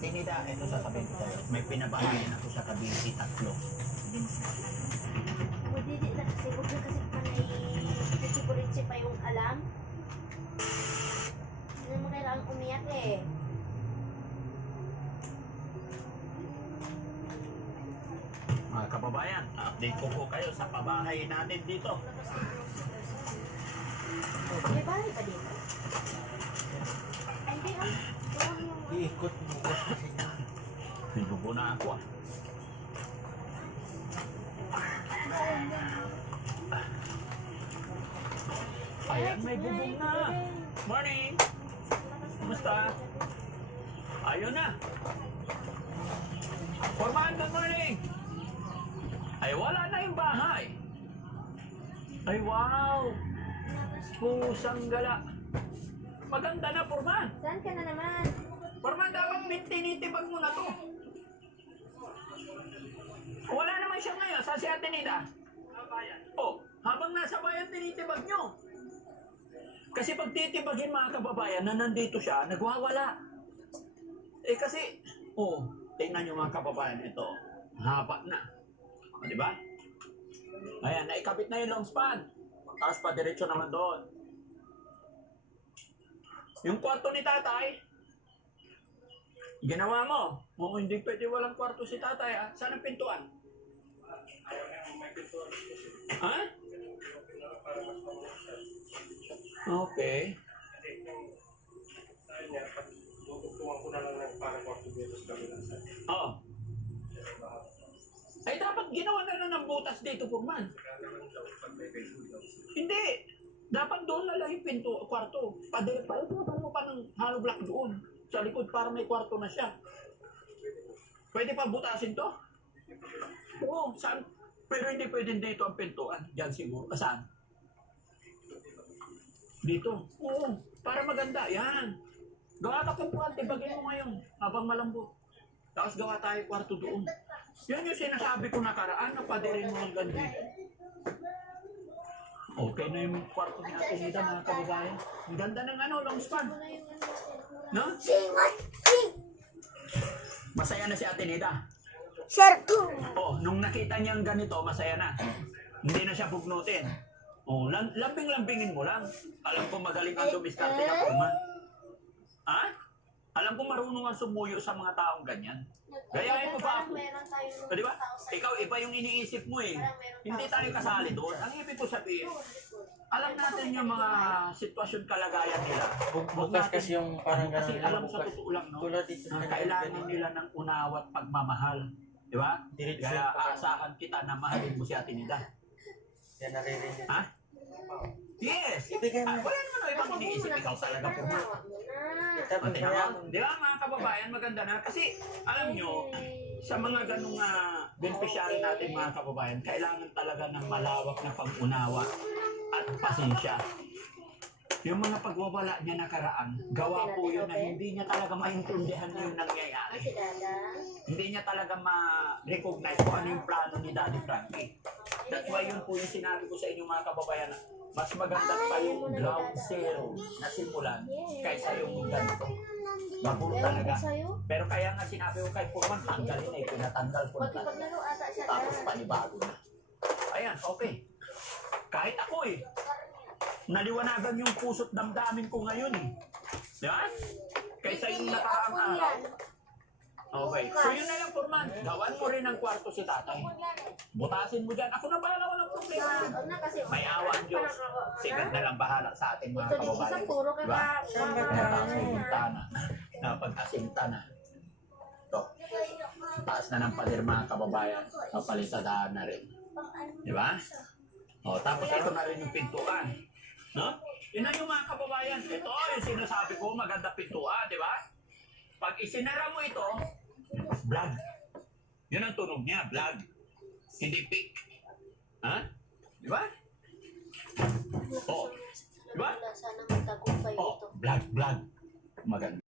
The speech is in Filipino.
Ate Nida, ito sasabihin ko sa'yo. May pinabahayan ako sa Cavite, 3. Hindi na kasi huwag na kasi panay ritsi pa yung alam. Hindi naman kailangan umiyak eh. Mga kababayan, update ko po kayo sa pabahay natin dito. May bahay pa dito? Ay, hindi ah. Iikot mo kasi niya. Binubo na ako ah. Ayan, may bubong na. Morning! Kumusta? Ayun na. Forman, good morning! Ay, wala na yung bahay. Ay, wow! Pusang gala. Maganda na, Forman. Saan ka na naman? Forman, dapat tinitibag mo na to. Wala naman siya ngayon sa si Ate Nida. Oh, habang nasa bayan, tinitibag nyo. Kasi pag titibagin mga kababayan na nandito siya, nagwawala. Eh kasi, oh, tingnan nyo mga kababayan, ito, haba na. O, di ba? Ayan, naikabit na yung long span. Tapos pa diretso naman doon. Yung kwarto ni tatay, ginawa mo. Oo, hindi pwede walang kwarto si tatay. Ah. Saan ang pintuan? Ha? Okay. Oo. Ay, dapat ginawa na lang ng butas dito, Purman. Hindi. Dapat doon na lang yung pinto, kwarto. Palitan mo pa ng hollow block doon. Sa likod para may kwarto na siya. Pwede pa butasin to? Oo, saan? Pero hindi pwede dito ang pintuan. Diyan siguro. Saan? Dito. Oo, para maganda. Yan. Gawa ka pintuan, tibagin mo ngayon habang malambot. Tapos gawa tayo kwarto doon. Yan yung sinasabi ko nakaraan na padirin mo hanggang dito. Okay na yung kwarto ni Ate Nida, mga kababayan. Ang ganda ng long span. No? Masaya na si Ate Nida. Sir, Oh, nung nakita niyang ganito, masaya na. Hindi na siya bugnutin. Oh, lambing-lambingin mo lang. Alam ko magaling ang dumiskarte ka, Purman. Ha? Alam ko marunong ang sumuyo sa mga taong ganyan. Gayahin mo ba ako? O, di ba? Ikaw, iba yung iniisip mo eh. Hindi tayo kasali doon. Ang ibig ko sabihin, alam natin yung mga sitwasyon kalagayan nila. Bukas kasi yung parang Kasi ganun. alam sa totoo lang, no? Tulad dito Na kailangan nila ng unawa at pagmamahal. Di ba? Diretso Kaya yung pagkakas. aasahan kita na mahalin mo si Ate Nida. Yan naririnig. Ha? Yes! Ibigay mo. Wala naman ang ibang iniisip. Ikaw talaga po. Tapos Di kaya, ba mga kababayan, maganda na. Kasi alam nyo, sa mga ganung beneficiary natin mga kababayan, kailangan talaga ng malawak na pag-unawa at pasensya. Yung mga pagwawala niya nakaraan, gawa po yun na hindi niya talaga maintindihan yung nangyayari. si Dada. Hindi niya talaga ma-recognize kung ano yung plano ni Daddy Frankie. That's why yun po yung sinabi ko sa inyo mga kababayan, mas maganda pa yung ground zero na simulan kaysa yung ganito. Mabuti talaga. Pero kaya nga sinabi ko kay Purman, tanggalin ay pinatanggal ko na talaga. Magpaglaro ata siya. Tapos panibago na. Ayan, okay. Kahit ako eh. Naliwanagan yung puso't damdamin ko ngayon eh. Di ba? Kaysa yung nakaraang araw. Okay. So yun na lang, Purman. Gawan mo rin ang kwarto si tatay. Butasin mo dyan. Ako na bahala, walang problema. May awa ang Diyos. Sigat na lang bahala sa ating mga Ito din kababayan. isang puro ka Diba? ba? Napakasinta na. Napag-asinta na. Ito. Taas na ng pader mga kababayan. Napalisadahan na rin. Di ba? O, tapos ito na rin yung pintuan. No? Yun na yung mga kababayan. Ito yung sinasabi ko, maganda pintuan. Di ba? Pag isinara mo ito, vlog. Yun ang tunog niya, vlog. Hindi pick. Ha? Di ba? Oh. Di ba? Sana magtagumpay Oh, ito. vlog. Maganda.